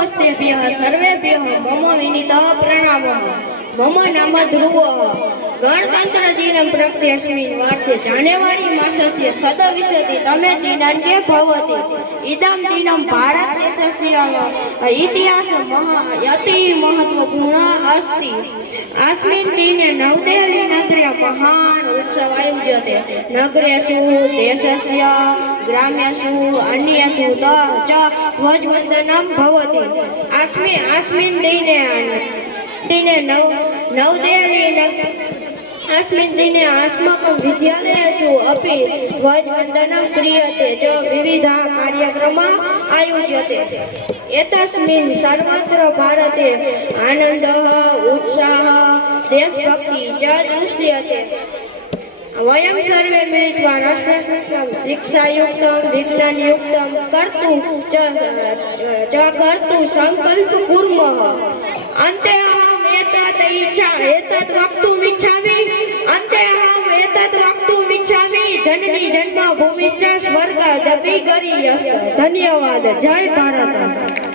नमोस्तुभ्यः सर्वेभ्यः मम विनीतः प्रणामः। मम नाम ध्रुवः। गणतंत्र दिनं प्रत्यस्मिन् वर्षे जानेवारी मासस्य सदविंशति तमे दिनाङ्के भवति। इदं दिनं भारतदेशस्य इतिहासे अति महत्वपूर्णः अस्ति। अस्मिन् दिने नवदेहली नगरे महान् उत्सवः आयोज्यते। नगरेषु देशस्य ग्रामेषु अन्येषु च ध्वजवन्दनं भवति। अस्मिन् दिने अस्माकं विद्यालयेषु अपि ध्वजवन्दनं क्रियते च विविधाः कार्यक्रमाः आयोज्यते। एतस्मिन् सर्वत्र भारते आनन्दः उत्साहः देशभक्तिः च दृश्यते। वयं सर्वे मिलित्वा राष्ट्रं शिक्षायुक्तं विज्ञानयुक्तं कर्तुं सङ्कल्पं कुर्मः। अन्ते अहम् एतत् वक्तुम् इच्छामि जननी जन्मभूमिश्च स्वर्गदपि गरीयश्च। धन्यवाद। जय भारत।